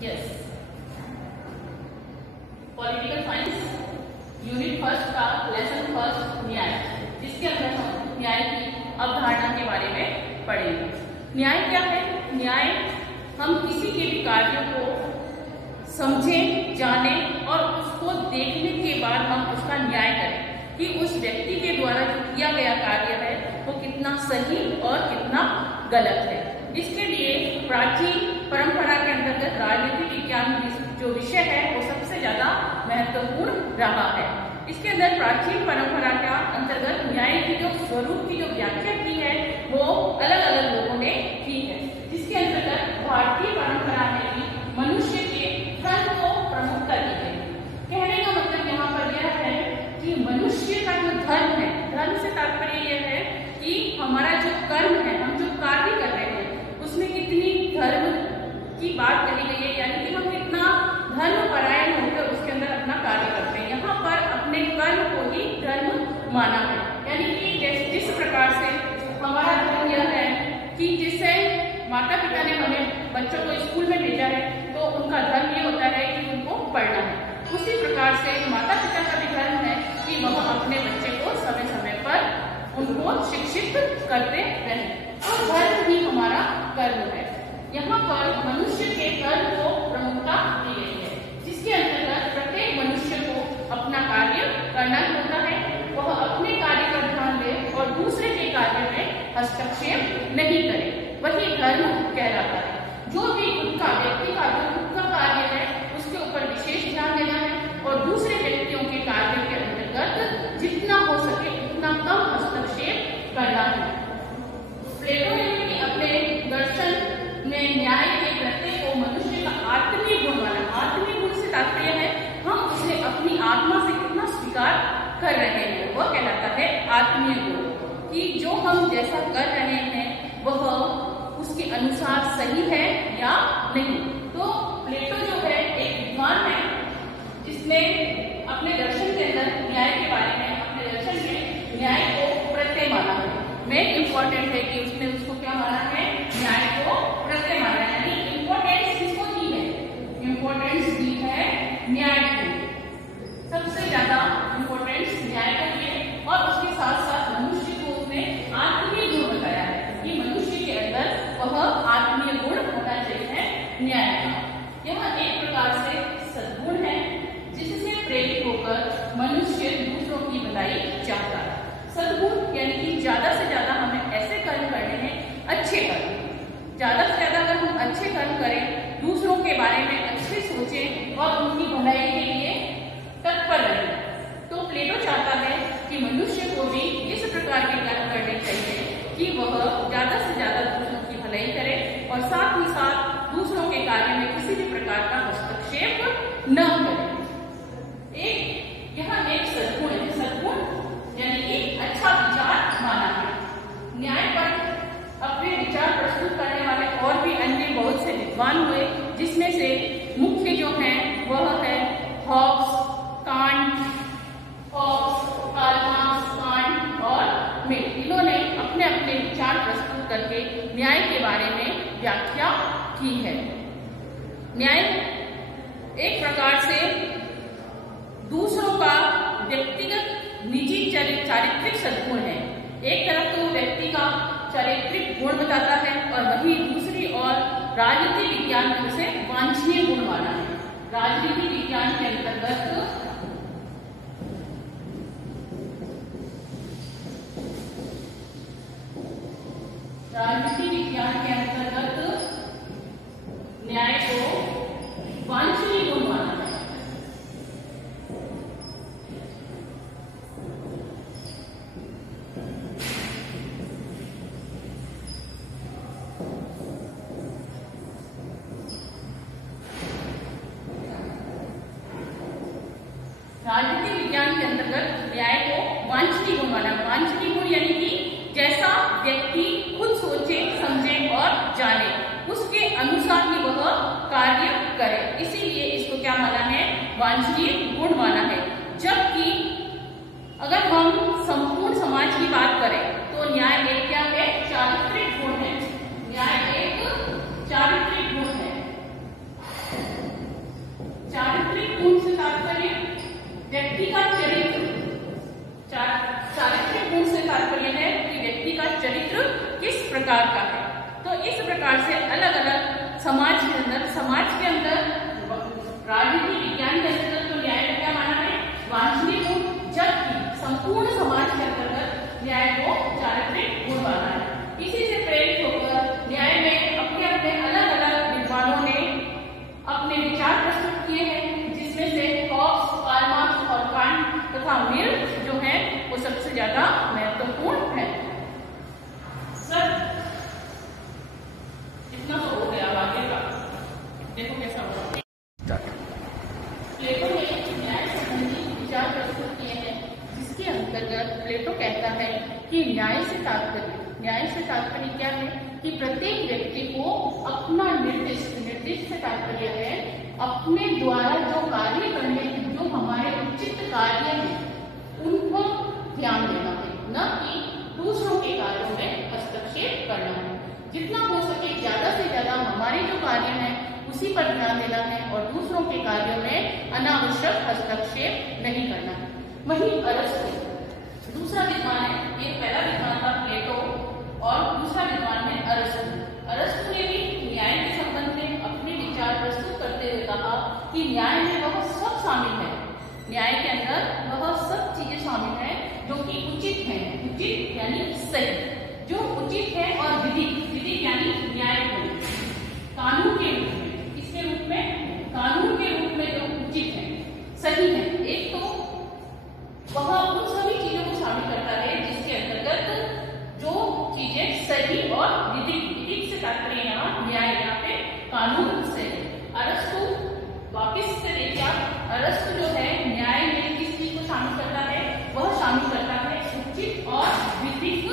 Yes, political science unit first का lesson first न्याय, जिसके अंदर हम न्याय की अवधारणा के बारे में पढ़ेंगे। न्याय क्या है? न्याय हम किसी के भी कार्य को समझें, जाने और उसको देखने के बाद हम उसका न्याय करें कि उस व्यक्ति के द्वारा जो किया गया कार्य है वो कितना सही और कितना गलत है। इसके लिए प्राचीन परंपरा के अंतर्गत राजनीति विज्ञान जो विषय है वो सबसे ज्यादा महत्वपूर्ण रहा है। इसके अंदर प्राचीन परंपरा का अंतर्गत न्याय की जो स्वरूप की जो व्याख्या की है वो अलग अलग लोगों ने की है, जिसके अंतर्गत भारतीय परंपरा में भी मनुष्य के धर्म को प्रमुखता दी गई। कहने का मतलब यहाँ पर यह है कि मनुष्य का जो धर्म है, धर्म से तात्पर्य यह है कि हमारा जो कर्म है, हम जो कार्य कर रहे हैं उसमें कितनी धर्म की बात करी गई है, यानी कि हम कितना धर्म परायण होकर उसके अंदर अपना कार्य करते हैं। यहाँ पर अपने कर्म को ही धर्म माना है, यानी कि जिस प्रकार से हमारा धर्म यह है कि जिससे माता पिता ने हमें बच्चों को स्कूल में भेजा है तो उनका धर्म ये होता है कि उनको पढ़ना है, उसी प्रकार से माता पिता का भी धर्म है कि वह अपने बच्चे को समय समय पर उनको शिक्षित करते रहें, और धर्म ही हमारा कर्म है। यहाँ पर मनुष्य के कर्म को प्रमुखता दी गई है, जिसके अंतर्गत प्रत्येक मनुष्य को अपना कार्य करना होता है, वह अपने कार्य पर ध्यान दे और दूसरे के कार्य में हस्तक्षेप नहीं करे, वही धर्म कहलाता है। जो भी खुद का व्यक्ति का जो खुद का कार्य है उसके ऊपर विशेष ध्यान देना है और दूसरे व्यक्तियों के कार्य के अंतर्गत जितना हो सके उतना कम हस्तक्षेप करना है। प्लेटो ने अपने दर्शन में न्याय के प्रत्यय को मनुष्य का आत्मीय गुण माना। आत्मीय गुण से तात्पर्य है हम उसे अपनी आत्मा से कितना स्वीकार कर रहे हैं, वह कहलाता है आत्मीय गुण, कि जो हम जैसा कर रहे हैं वह उसके अनुसार सही है या नहीं। तो प्लेटो जो है एक विद्वान है जिसने अपने दर्शन के अंदर न्याय के बारे में, अपने दर्शन में न्याय को प्रत्यय माना है। मेन इम्पोर्टेंट है कि उसने उसको क्या माना है? न्याय को प्रत्यय माना है, यानी इम्पोर्टेंस किसको दी है? इम्पोर्टेंस दी है न्याय को, सबसे ज्यादा इम्पोर्टेंस न्याय को दी है। और उसके साथ साथ मनुष्य को उसने आत्मीय गुण बताया है कि मनुष्य के अंदर वह आत्मीय गुण होना चाहिए न्याय का। यह एक प्रकार से सद्गुण है जिससे प्रेरित होकर मनुष्य दूसरों की भलाई चाहता है। सद्गुण यानी कि ज्यादा से ज्यादा हमें ऐसे कर्म करने हैं, अच्छे कर्म। ज्यादा से ज्यादा अगर हम अच्छे कर्म करें, दूसरों के बारे में अच्छे सोचें और उनकी भलाई के लिए तत्पर रहें, तो प्लेटो चाहता है कि मनुष्य को भी इस प्रकार के कर्म करने चाहिए कि वह ज्यादा से ज्यादा दूसरों की भलाई करे और साथ ही साथ दूसरों के कार्य में किसी भी प्रकार का हस्तक्षेप न करे। यह एक सद्गुण है। सद्गुण यानी कि अच्छा विचार माना है। न्याय पर अपने विचार प्रस्तुत करने वाले और भी अन्य बहुत से विद्वान हुए, जिसमें से मुख्य जो है वह है Hobbes, Kant, Karl Marx, Kant और मिल। इन्होंने अपने अपने विचार प्रस्तुत करके न्याय के बारे में व्याख्या की है। न्याय एक प्रकार से दूसरों का व्यक्तिगत निजी चारित्रिक सद्गुण है। एक तरफ तो व्यक्ति का चारित्रिक गुण बताता है और वही दूसरी ओर राजनीति विज्ञान में उसे वांछनीय गुण माना है। राजनीति विज्ञान के अंतर्गत न्याय को वांछनीय गुण माना है। राजनीति विज्ञान के अंतर्गत न्याय को वांछनीय गुण माना। वांछनीय गुण यानी कि जैसा व्यक्ति खुद सोचे, समझे और जाने, उसके अनुसार ही वह कार्य करे, इसीलिए इसको क्या माना है? वांछनीय गुण माना है। जबकि अगर हम संपूर्ण समाज की बात करें तो न्याय एक क्या है? चारित्रिक गुण है। न्याय एक चारित्रिक गुण है। इस प्रकार से अलग अलग समाज के अंदर राजनीति विज्ञान के अंतर्गत तो न्याय को क्या माना है, वांछनीय गुण, जबकि संपूर्ण समाज के अंतर्गत न्याय को चारित्रिक गुण माना है। इसी से प्रेरित होकर न्याय में अपने अपने अलग अलग विद्वानों ने अपने विचार प्रस्तुत किए हैं, जिसमें से हॉब्स, कार्ल मार्क्स और कांट तथा मिल जो है वो सबसे ज्यादा महत्वपूर्ण है। सर इतना तो हो गया, आगे का देखो कैसा होगा। प्लेटो ने न्याय संबंधी विचार प्रस्तुत किए हैं, जिसके अंतर्गत प्लेटो कहता है कि न्याय से तात्पर्य क्या है कि प्रत्येक व्यक्ति को अपना निर्दिष्ट तात्पर्य है अपने द्वारा जो कार्य करने, जो हमारे उचित कार्य हैं उनको ध्यान देना है, न कि दूसरों के कार्यों में हस्तक्षेप करना है। जितना हो सके ज्यादा से ज्यादा हमारे जो कार्य हैं उसी पर ध्यान देना है और दूसरों के कार्यों में अनावश्यक हस्तक्षेप नहीं करना है। वहीं अरस्तु दूसरा विद्वान है, ये पहला विद्वान था प्लेटो और दूसरा विद्वान है अरस्तु ने भी न्याय के संबंध में अपने विचार प्रस्तुत करते हुए कहा कि न्याय में वह सब शामिल है, न्याय के अंदर वह सब चीजें शामिल है जो कि उचित है, उचित यानी सही, जो उचित है, और विधि यानी न्याय कानून के रूप में, कानून के रूप में जो उचित है, सही है। एक तो वह उन सभी चीजों को शामिल करता है जिसके अंतर्गत जो चीजें सही और विधि से तात्पर्य यहाँ न्याय, यहाँ पे कानून से। अरस्तु वापस से देखिए, अरस्तु जो है न्याय में किस चीज को शामिल करता है, वह शामिल करता है उचित और विधिक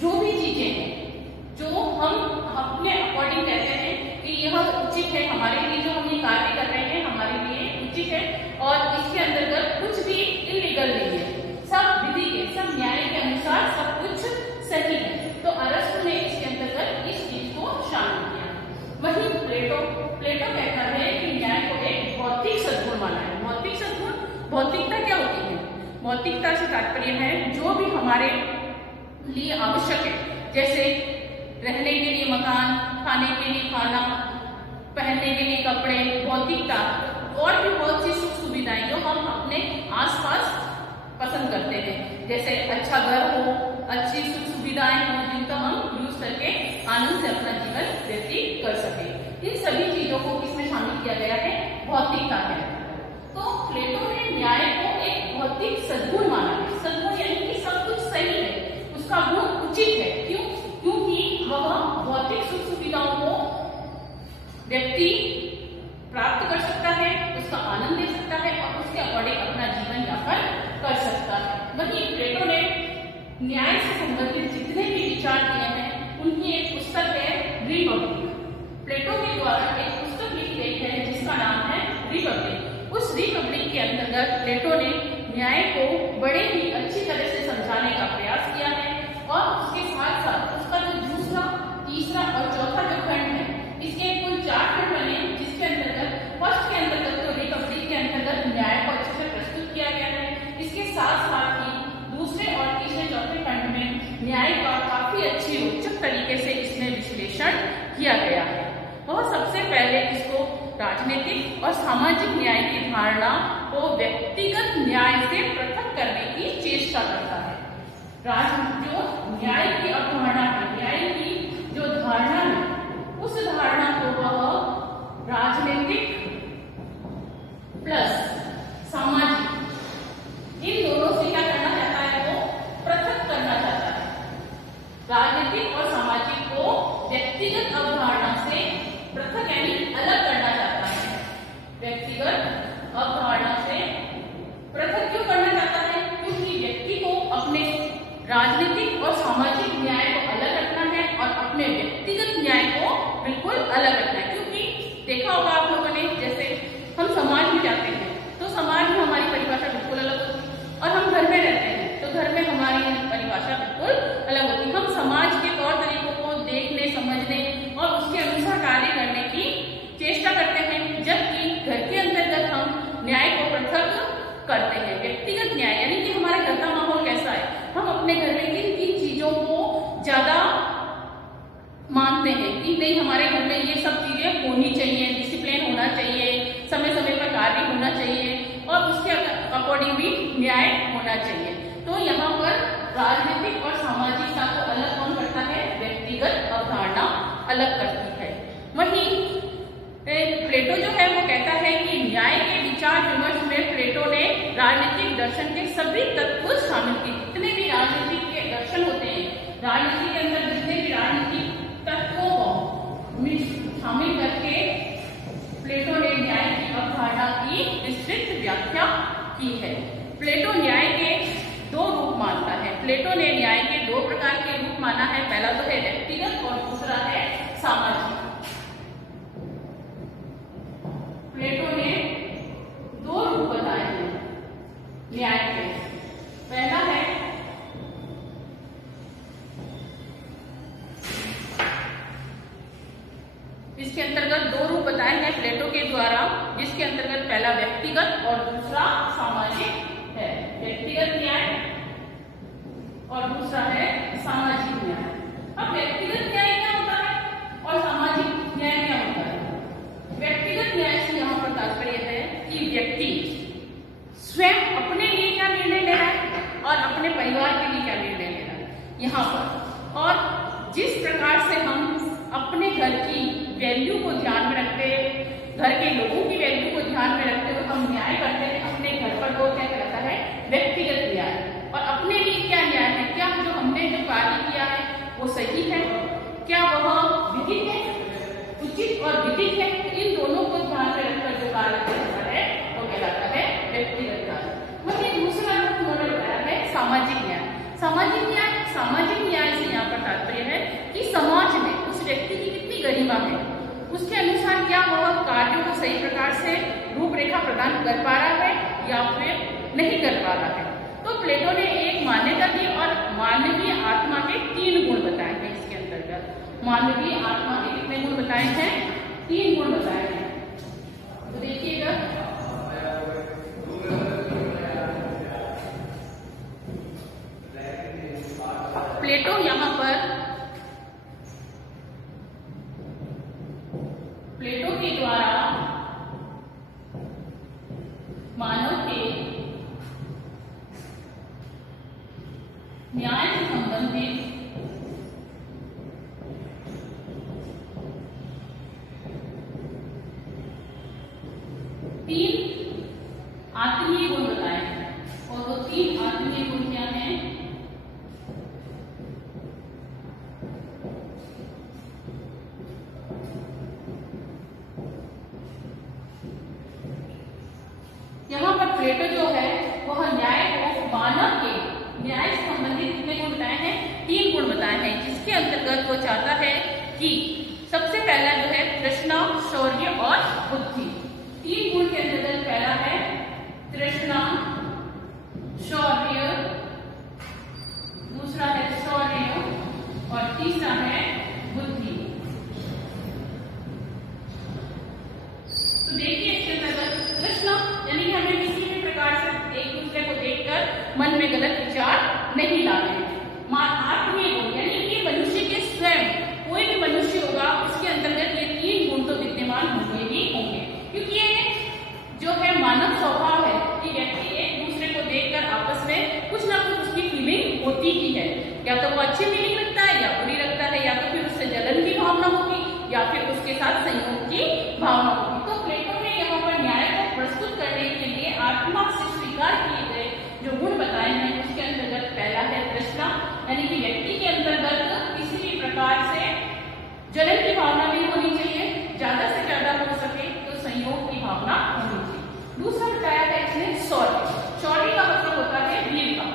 जो भी चीजें हैं, जो हम अपने अकॉर्डिंग कहते हैं कि यह उचित है हमारे लिए, जो हम ये कार्य कर रहे हैं हमारे लिए उचित है और इसके अंतर्गत कुछ भी इलीगल नहीं है, सब विधि के, सब न्याय के अनुसार सब कुछ सही है। तो अरस्तु ने इसके अंतर्गत इस चीज को शामिल किया। वहीं प्लेटो कहता है कि न्याय को एक भौतिक सद्गुण माना है। भौतिक सद्गुण, भौतिकता क्या होती है? भौतिकता से तात्पर्य है जो भी हमारे लिए आवश्यक है, जैसे रहने के लिए मकान, खाने के लिए खाना, पहनने के लिए कपड़े, भौतिकता, और भी बहुत सी सुख सुविधाएं जो हम अपने आसपास पसंद करते हैं, जैसे अच्छा घर हो, अच्छी सुख सुविधाएं हो जिनका हम यूज करके आनंद से अपना जीवन व्यतीत कर सके। इन सभी चीजों को किसमें शामिल किया गया है? भौतिकता है। तो प्लेटो ने न्याय को एक भौतिक सद्गुण माना है। सद्गुण यानी कि सब कुछ सही है, उसका गुण उचित है। क्यों? क्योंकि वह भौतिक सुख सुविधाओं को व्यक्ति प्राप्त कर सकता है, उसका आनंद ले सकता है और उसके अकॉर्डिंग अपना जीवन यापन कर सकता है। वहीं प्लेटो ने न्याय से संबंधित जितने भी विचार दिए हैं उनकी एक पुस्तक है रिपब्लिक। प्लेटो के द्वारा एक पुस्तक लिखी गई है जिसका नाम है रिपब्लिक। उस रिपब्लिक के अंतर्गत प्लेटो ने न्याय को बड़े ही अच्छी तरह से समझाने का प्रयास किया है और उसके साथ साथ उसका जो दूसरा, तीसरा और चौथा जो खंड है, इसके कुल 4 खंड बने, जिसके अंतर्गत फर्स्ट के अंतर्गत तो रिपब्लिक के अंतर्गत न्याय को अच्छे से प्रस्तुत किया गया है। इसके साथ साथ ही दूसरे और तीसरे चौथे खंड में न्याय का काफी अच्छी रोचक तरीके से इसमें विश्लेषण किया गया है। वह सबसे पहले इसको राजनीतिक और सामाजिक न्याय की धारणा को व्यक्तिगत न्याय से पृथक करने की चेष्टा करता है। जो न्याय की अवधारणा है, न्याय की जो धारणा है, उस धारणा को वह राजनीतिक प्लस सामाजिक, इन दोनों से क्या करना चाहता है? वो पृथक करना चाहता है। राजनीतिक और सामाजिक को व्यक्तिगत अवधारणा से पृथक यानी अलग करना चाहता है। व्यक्तिगत अवधारणा से पृथक क्यों करना चाहता है? क्योंकि व्यक्ति को अपने राजनीतिक और सामाजिक न्याय को अलग रखना है और अपने व्यक्तिगत न्याय को बिल्कुल अलग रखना है। क्योंकि देखा होगा आप लोगों ने, जैसे हम समाज में जाते हैं तो समाज में हमारी परिभाषा बिल्कुल अलग होती है और हम घर में रहते हैं तो घर में हमारी परिभाषा बिल्कुल अलग होती है। हम समाज के तौर तरीकों को देखने, समझने और उसके अनुसार कार्य करने की चेष्टा करते हैं, जबकि घर के अंतर्गत हम न्याय को पृथक करते हैं। व्यक्तिगत न्याय यानी कि हमारे घर का माहौल कैसा है, हम अपने घर में किन किन चीजों को ज्यादा मानते मानते हैं कि नहीं हमारे घर में ये सब चीजें होनी चाहिए, डिसिप्लिन होना चाहिए, समय समय पर कार्य होना चाहिए और उसके अकॉर्डिंग भी न्याय होना चाहिए। तो यहाँ पर राजनीतिक और सामाजिकता को अलग कौन करता है? व्यक्तिगत अवधारणा अलग करती है। वहीं प्लेटो जो है वो कहता है कि न्याय के विचार विमर्श में प्लेटो ने राजनीतिक दर्शन के सभी तत्व शामिल किए। जितने भी राजनीतिक के दर्शन होते हैं, राजनीति के अंदर जितने भी राजनीतिक तत्वों को शामिल करके प्लेटो ने न्याय की अवधारणा की विस्तृत व्याख्या की है। प्लेटो न्याय के दो रूप मानता है। प्लेटो ने न्याय के दो प्रकार के रूप माना है। पहला तो है व्यक्तिगत और दूसरा है सामाजिक। प्लेटो ने दो रूप बताए हैं न्याय के। पहला है इसके अंतर्गत दो रूप बताए हैं प्लेटो के द्वारा, जिसके अंतर्गत पहला व्यक्तिगत और दूसरा सामाजिक है। व्यक्तिगत न्याय और दूसरा है सामाजिक न्याय। अब व्यक्तिगत न्याय क्या होता है और सामाजिक न्याय क्या होता है? व्यक्तिगत न्याय से यहाँ पर तात्पर्य है कि व्यक्ति स्वयं अपने लिए क्या निर्णय ले रहा है और अपने परिवार के लिए क्या निर्णय ले रहा है यहाँ पर। और जिस प्रकार से हम अपने घर की वैल्यू को ध्यान में रखते हैं, घर के लोगों की वैल्यू को ध्यान में रखते हुए हम न्याय करते हैं अपने घर पर, वो क्या कहता है? व्यक्तिगत न्याय। और अपने लिए क्या न्याय है? क्या जो हमने जो कार्य किया है वो सही है, क्या वह विधिक है, उचित और विधिक है? इन दोनों को ध्यान में रखकर जो कार्य करता है वो कहलाता है व्यक्तिगत न्याय। वहीं दूसरा रूप उन्होंने बताया है सामाजिक न्याय। सामाजिक न्याय से यहाँ पर तात्पर्य है कि समाज में उस व्यक्ति की कितनी गरिमा है, उसके अनुसार क्या वह कार्यों को सही प्रकार से रूपरेखा प्रदान कर पा रहा है या फिर नहीं कर पा रहा है। तो प्लेटो ने एक मान्यता दी और मानवीय आत्मा के 3 गुण बताए हैं। इसके अंतर्गत मानवीय आत्मा के कितने गुण बताए हैं? 3 गुण बताए हैं। तो देखिएगा, प्लेटो यहाँ पर प्लेटो के द्वारा मानव के न्याय से संबंधित 3 आत्मीय गुण बताए हैं। और वो 3 आत्मीय गुण क्या हैं? यहाँ पर प्लेटो जो है वह न्याय को मानव के न्याय से संबंधित कितने गुण बताए हैं? 3 गुण बताए हैं, जिसके अंतर्गत वो चाहता है कि सबसे पहला जो है तृष्णा, शौर्य और बुद्धि। 3 गुण के अंतर्गत पहला है तृष्णा, शौर्य, दूसरा है शौर्य और तीसरा है बुद्धि। तो देखिए इसके अंतर्गत तृष्णा यानी कि हमें किसी भी प्रकार से एक दूसरे को देखकर मन में गलत विचार नहीं लाने। आत्मीय गुण यानी कि मनुष्य के स्वयं, कोई भी मनुष्य होगा उसके अंतर्गत ये 3 गुण तो विद्यमान होंगे ही होंगे, क्योंकि ये जो है मानव स्वभाव है कि व्यक्ति एक दूसरे को देखकर आपस में कुछ ना कुछ उसकी फीलिंग होती ही है। या तो वो अच्छी फीलिंग रखता है या बुरी रखता है, या तो फिर उससे जलन की भावना होगी या फिर उसके साथ संयोग की भावना होगी। तो प्लेटो ने यहाँ पर न्याय को प्रस्तुत करने के लिए आत्मा से स्वीकार किए गए जो गुण बताए हैं उसके अंतर्गत पहला है तृष्णा, यानी कि व्यक्ति के अंतर्गत किसी भी प्रकार से जलन की भावना नहीं होनी चाहिए, ज्यादा से ज्यादा हो सके तो संयोग की भावना होनी चाहिए। दूसरा बताया है इसने शौर्य। शौर्य का मतलब होता है वीरता,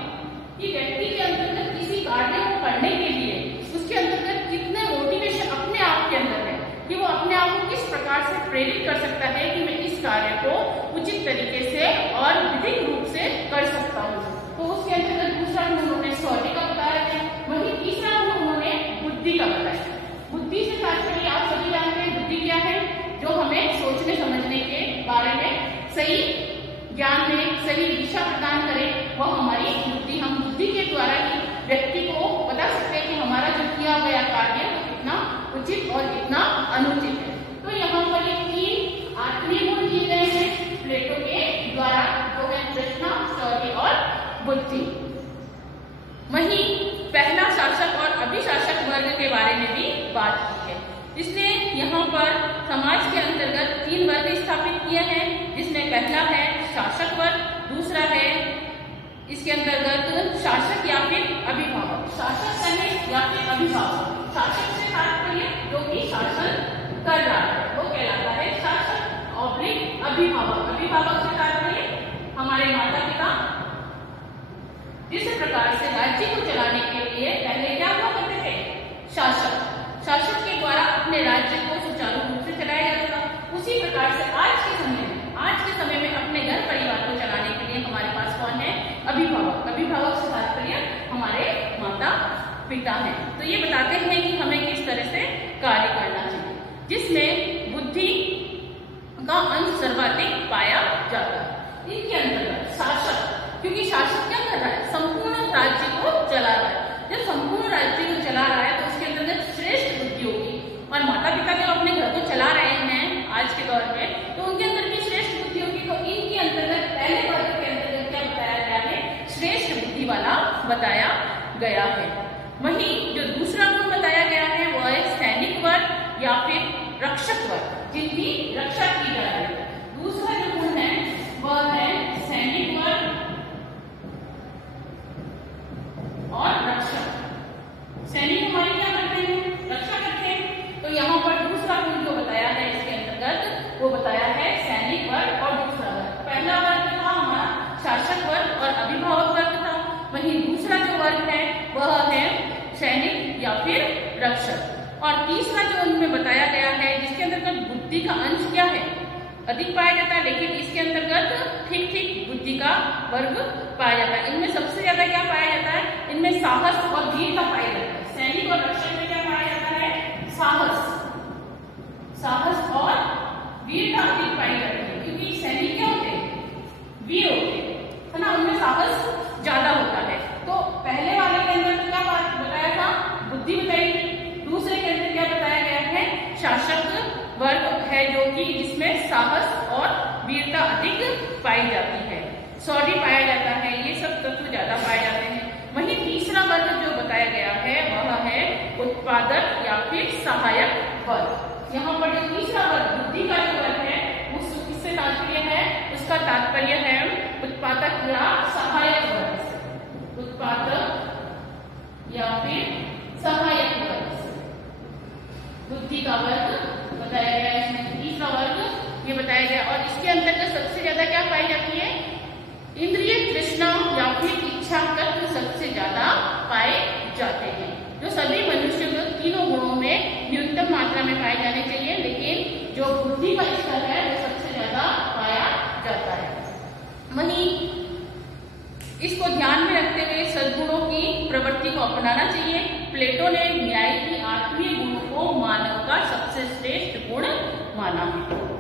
कि व्यक्ति के अंतर्गत किसी कार्य को करने के लिए उसके अंतर्गत कितने मोटिवेशन अपने आप के अंदर है कि वो अपने आप को किस प्रकार से प्रेरित कर सकता है कि मैं इस कार्य को उचित तरीके से और विधिक रूप से कर सकता हूँ। तो उसके अंतर्गत दूसरा गुण उन्होंने शौर्य का बताया है। वहीं तीसरा गुण उन्होंने बुद्धि का बताया। बुद्धि से तात्पर्य आप सभी जानते हैं बुद्धि क्या है? जो हमें सोचने समझने के बारे में सही ज्ञान में सही दिशा प्रदान करे, वह हमारी बुद्धि। हम बुद्धि के द्वारा ही व्यक्ति को बता सकते हैं कि हमारा जो किया गया कार्य वो कितना उचित और कितना अनुचित है। तो यहाँ पर ये 3 आत्मीय गुण दिए गए हैं प्लेटो के द्वारा, जो है तृष्णा, शौर्य और बुद्धि। वहीं पहला शासक और अभिशासक वर्ग के बारे में भी बात की है। इसने यहाँ पर समाज के अंतर्गत 3 वर्ग स्थापित किए हैं, जिसमें पहला है शासक वर्ग, दूसरा है इसके अंतर्गत शासक या फिर अभिभावक। शासक कहे या फिर अभिभावक। शासक से तात्पर्य जो कि शासन कर रहा है वो कहलाता है शासक और अभिभावक। अभिभावक से तात्पर्य हमारे माता पिता। जिस प्रकार से राज्य को चलाने के लिए पहले क्या हुआ करते थे? शासक। शासक के द्वारा अपने राज्य को सुचारू रूप से चलाया जाता था। उसी प्रकार से आज के समय में अपने घर परिवार को चलाने के लिए हमारे पास कौन है? अभिभावक। अभिभावक से तात्पर्य हमारे माता पिता हैं। तो ये बताते हैं कि हमें किस तरह से कार्य करना चाहिए, जिसमें बुद्धि का अंश सर्वाधिक पाया जाता है। इनके अंतर्गत शासक, क्योंकि शासक क्या कर रहा है? संपूर्ण राज्य को चला रहा है। जब संपूर्ण राज्य को चला रहा है तो उसके अंतर्गत श्रेष्ठ बुद्धि होगी। और माता पिता जब अपने घर को चला रहे हैं आज के दौर में, तो उनके अंदर भी श्रेष्ठ बुद्धि होगी। तो इनके अंतर्गत पहले वर्ग के अंतर्गत क्या बताया गया है? श्रेष्ठ बुद्धि वाला बताया गया है। वहीं जो दूसरा गुण बताया गया है वह है सैनिक वर्ग या फिर रक्षक वर्ग, जिनकी रक्षा की जा रही है। दूसरा जो गुण है वह है सैनिक वर्ग और रक्षक। सैनिक हमारे क्या करते हैं? रक्षा करते हैं। तो यहाँ पर दूसरा गुण जो बताया है इसके अंतर्गत वो बताया है सैनिक वर्ग और दूसरा वर्ग। पहला वर्ग था हमारा शासक वर्ग और अभिभावक वर्ग था। वहीं दूसरा जो वर्ग है वह है सैनिक या फिर रक्षक। और तीसरा जो उनमें बताया गया है जिसके अंतर्गत बुद्धि का अंश क्या है? अधिक पाया जाता है, लेकिन इसके अंतर्गत ठीक ठीक बुद्धि का वर्ग पाया जाता है। इनमें सबसे ज्यादा क्या पाया जाता है? इनमें साहस और वीरता पाई जाती है। सैनिक और रक्षक में क्या पाया जाता है? साहस और वीरता अधिक पाई जाती है, क्योंकि सैनिक क्या होते हैं? वीर होते हैं, है ना। उनमें साहस ज्यादा होता है। तो पहले वाले के अंदर तो क्या बात बताया था? बुद्धि बताई थी। दूसरे के अंदर क्या बताया गया है? शासक वर्ग है, जो कि जिसमें साहस और वीरता अधिक पाई जाती है, शौर्य पाया जाता है, ये सब तत्व ज्यादा पाए जाते हैं। वहीं तीसरा वर्ग जो बताया गया है वह है उत्पादक या फिर सहायक वर्ग। यहाँ पर जो तीसरा वर्ग बुद्धि का जो वर्ग है उस किससे तात्पर्य है? उसका तात्पर्य है उत्पादक या सहायक वर्ग। उत्पादक या फिर सहायक वर्ग बुद्धि का वर्ग बताया गया है। इसमें तीसरा वर्ग ये बताया गया। और इसके अंतर्गत सबसे ज्यादा क्या पाई जाती है? इंद्रिय तृष्णा या फिर इच्छा तत्व सबसे ज्यादा पाए जाते हैं, जो सभी मनुष्य को तीनों गुणों में न्यूनतम मात्रा में पाए जाने चाहिए, लेकिन जो बुद्धि का स्तर है वो सबसे ज्यादा पाया जाता है। वहीं इसको ध्यान में रखते हुए सद्गुणों की प्रवृत्ति को अपनाना चाहिए। प्लेटो ने न्याय की आत्मीय गुणों को मानव का सबसे श्रेष्ठ गुण माना है।